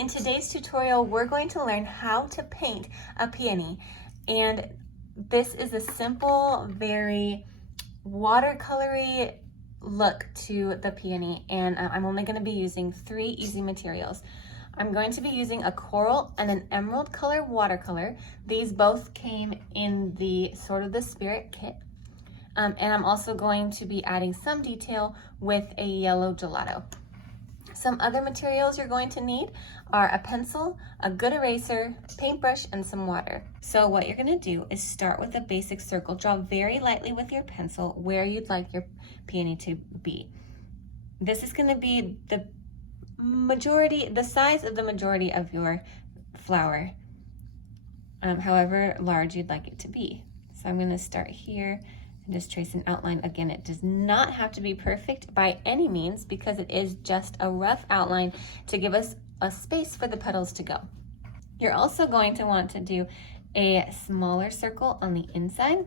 In today's tutorial, we're going to learn how to paint a peony. And this is a simple, very watercolory look to the peony. And I'm only going to be using 3 easy materials. I'm going to be using a coral and an emerald color watercolor. These both came in the Sword of the Spirit kit. And I'm also going to be adding some detail with a yellow gelato. Some other materials you're going to need are a pencil, a good eraser, paintbrush, and some water. So what you're going to do is start with a basic circle. Draw very lightly with your pencil where you'd like your peony to be. This is going to be the size of the majority of your flower, however large you'd like it to be. So I'm going to start here and just trace an outline. Again, it does not have to be perfect by any means because it is just a rough outline to give us a space for the petals to go. You're also going to want to do a smaller circle on the inside,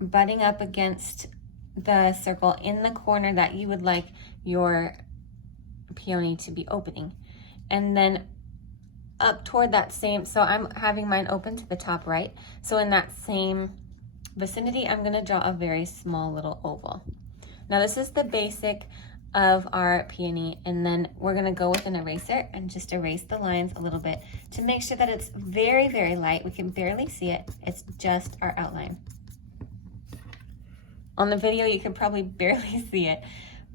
butting up against the circle in the corner that you would like your peony to be opening. And then up toward that same, so I'm having mine open to the top right. So in that same vicinity, I'm going to draw a very small little oval. Now this is the basic of our peony, and then we're going to go with an eraser and just erase the lines a little bit to make sure that it's very, very light. We can barely see it. It's just our outline. On the video, you can probably barely see it,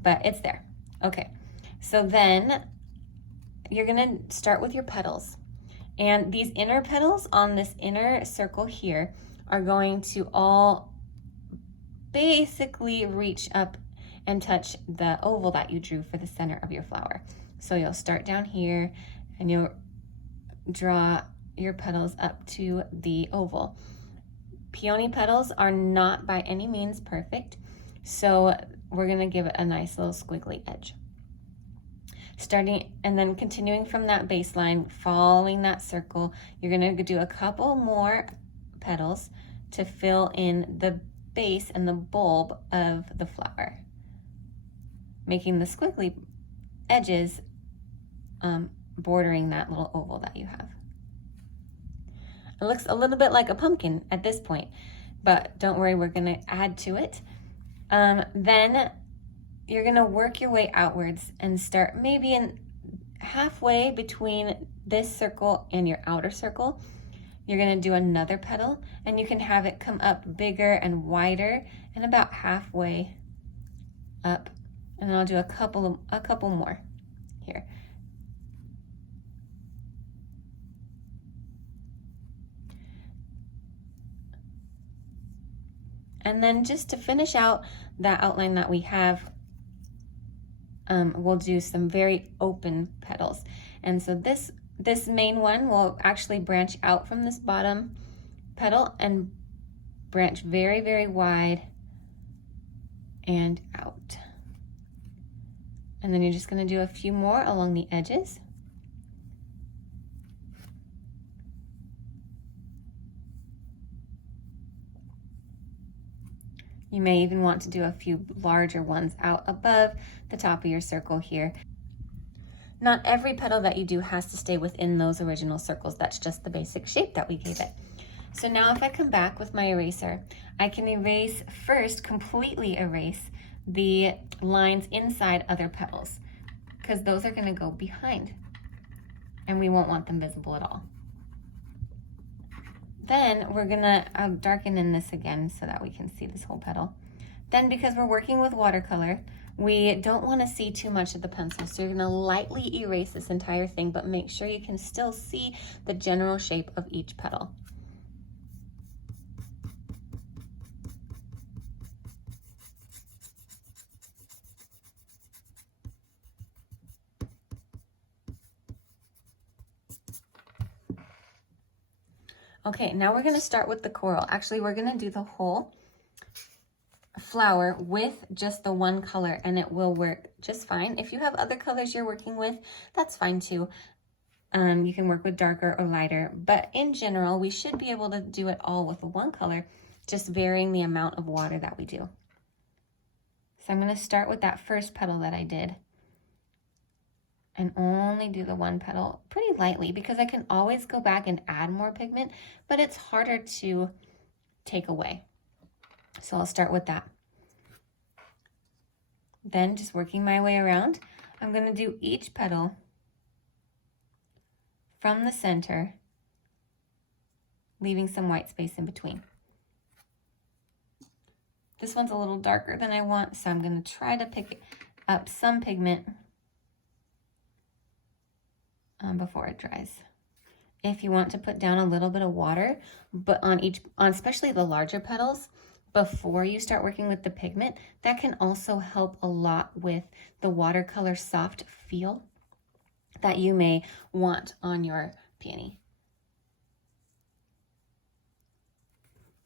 but it's there. Okay, so then you're gonna start with your petals. And these inner petals on this inner circle here are going to all basically reach up and touch the oval that you drew for the center of your flower. So you'll start down here and you'll draw your petals up to the oval. Peony petals are not by any means perfect, so we're gonna give it a nice little squiggly edge. Starting and then continuing from that baseline, following that circle, you're gonna do a couple more petals to fill in the base and the bulb of the flower, making the squiggly edges bordering that little oval that you have. It looks a little bit like a pumpkin at this point, but don't worry, we're gonna add to it. Then you're gonna work your way outwards and start maybe in halfway between this circle and your outer circle. You're gonna do another petal, and you can have it come up bigger and wider and about halfway up. And then I'll do a couple more here. And then just to finish out that outline that we have, we'll do some very open petals. And so this main one will actually branch out from this bottom petal and branch very, very wide and out. And then you're just going to do a few more along the edges. You may even want to do a few larger ones out above the top of your circle here. Not every petal that you do has to stay within those original circles. That's just the basic shape that we gave it. So now if I come back with my eraser, I can erase first, completely erase the lines inside other petals, because those are going to go behind and we won't want them visible at all. Then we're gonna darken in this again so that we can see this whole petal. Then because we're working with watercolor, we don't want to see too much of the pencil. So you're gonna lightly erase this entire thing, but make sure you can still see the general shape of each petal. Okay, now we're gonna start with the coral. Actually, we're gonna do the whole flower with just the one color, and it will work just fine. If you have other colors you're working with, that's fine too. You can work with darker or lighter, but in general, we should be able to do it all with one color, just varying the amount of water that we do. So I'm gonna start with that first petal that I did. and only do the one petal pretty lightly, because I can always go back and add more pigment, but it's harder to take away. So I'll start with that. Then just working my way around, I'm going to do each petal from the center, leaving some white space in between. This one's a little darker than I want, so I'm going to try to pick up some pigment before it dries. If you want to put down a little bit of water, but on especially the larger petals, before you start working with the pigment, that can also help a lot with the watercolor soft feel that you may want on your peony.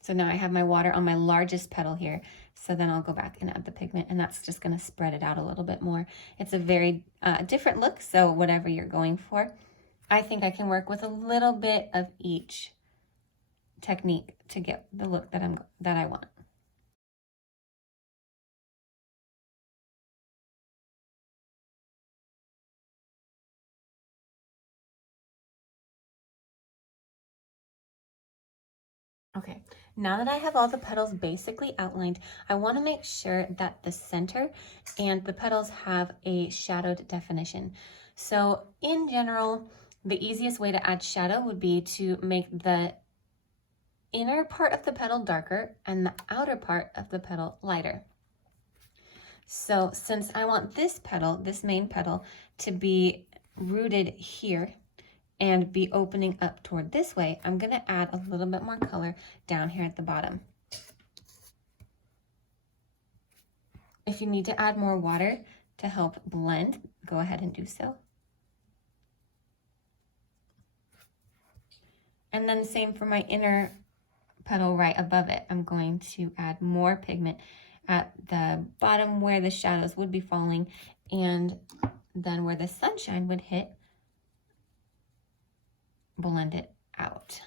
So now I have my water on my largest petal here, so then I'll go back and add the pigment, and that's just going to spread it out a little bit more. It's a very different look, so whatever you're going for, I think I can work with a little bit of each technique to get the look that I want. Okay, now that I have all the petals basically outlined, I want to make sure that the center and the petals have a shadowed definition. So in general, the easiest way to add shadow would be to make the inner part of the petal darker and the outer part of the petal lighter. So since I want this petal, this main petal, to be rooted here and be opening up toward this way, I'm going to add a little bit more color down here at the bottom. If you need to add more water to help blend, go ahead and do so. And then same for my inner petal right above it. I'm going to add more pigment at the bottom where the shadows would be falling, and then where the sunshine would hit, blend it out.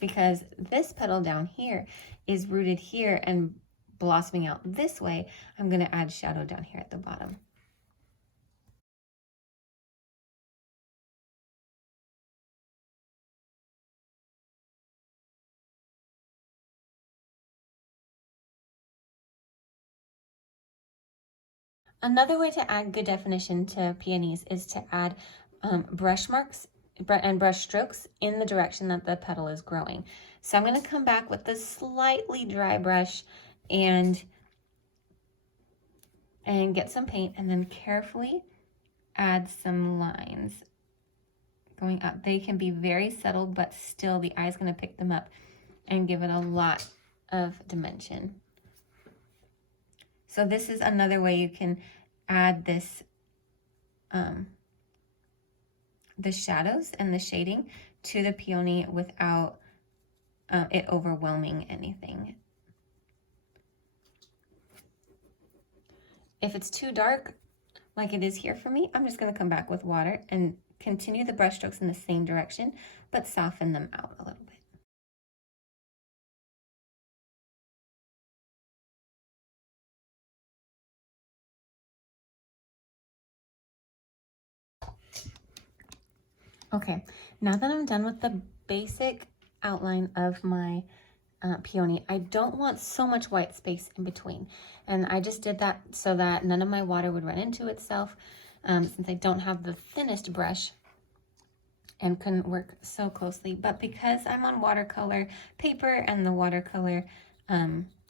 Because this petal down here is rooted here and blossoming out this way, I'm going to add shadow down here at the bottom. Another way to add good definition to peonies is to add brush marks and brush strokes in the direction that the petal is growing. So I'm going to come back with a slightly dry brush and get some paint, and then carefully add some lines going up. They can be very subtle, but still the eye is going to pick them up and give it a lot of dimension. So this is another way you can add this, the shadows and the shading to the peony without it overwhelming anything. If it's too dark, like it is here for me, I'm just going to come back with water and continue the brush strokes in the same direction, but soften them out a little bit. Okay, now that I'm done with the basic outline of my peony, I don't want so much white space in between. And I just did that so that none of my water would run into itself, since I don't have the thinnest brush and couldn't work so closely. But because I'm on watercolor paper, and the watercolor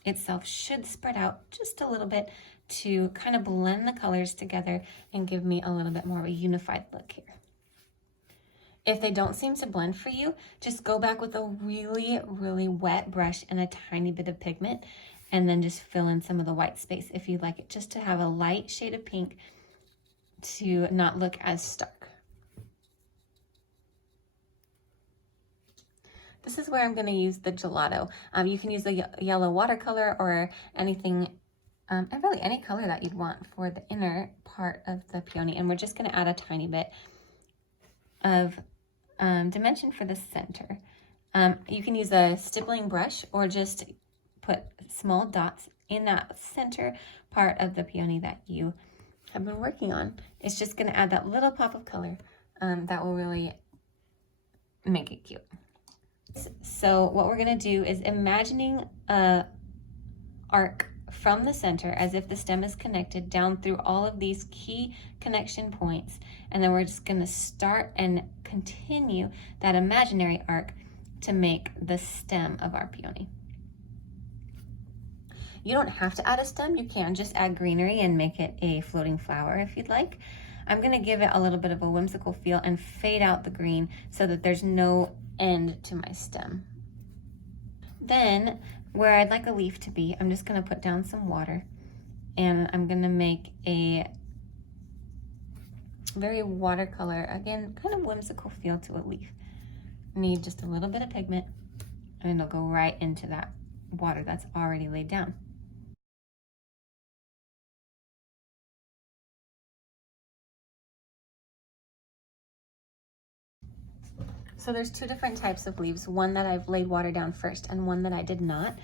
itself should spread out just a little bit to kind of blend the colors together and give me a little bit more of a unified look here. If they don't seem to blend for you, just go back with a really, really wet brush and a tiny bit of pigment, and then just fill in some of the white space if you'd like it, just to have a light shade of pink to not look as stark. This is where I'm going to use the gelato. You can use the yellow watercolor or anything, and really any color that you'd want for the inner part of the peony. And we're just going to add a tiny bit of dimension for the center. You can use a stippling brush or just put small dots in that center part of the peony that you have been working on. It's just gonna add that little pop of color that will really make it cute. So what we're gonna do is imagining a arc from the center as if the stem is connected down through all of these key connection points. And then we're just gonna start and continue that imaginary arc to make the stem of our peony. You don't have to add a stem, you can just add greenery and make it a floating flower if you'd like. I'm gonna give it a little bit of a whimsical feel and fade out the green so that there's no end to my stem. Then, where I'd like a leaf to be, I'm just gonna put down some water and I'm gonna make a very watercolor, again, kind of whimsical feel to a leaf. Need just a little bit of pigment and it'll go right into that water that's already laid down. So there's two different types of leaves, one that I've laid water down first and one that I did not.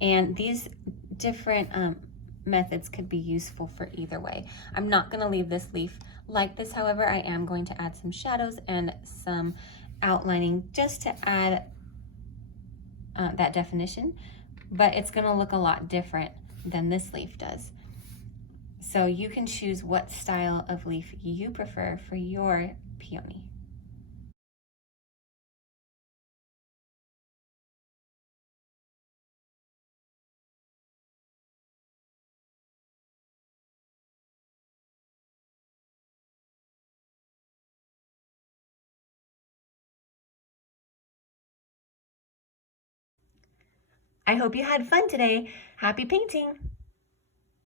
And these different methods could be useful for either way. I'm not gonna leave this leaf like this, however, I am going to add some shadows and some outlining just to add that definition, but it's gonna look a lot different than this leaf does. So you can choose what style of leaf you prefer for your peony. I hope you had fun today. Happy painting!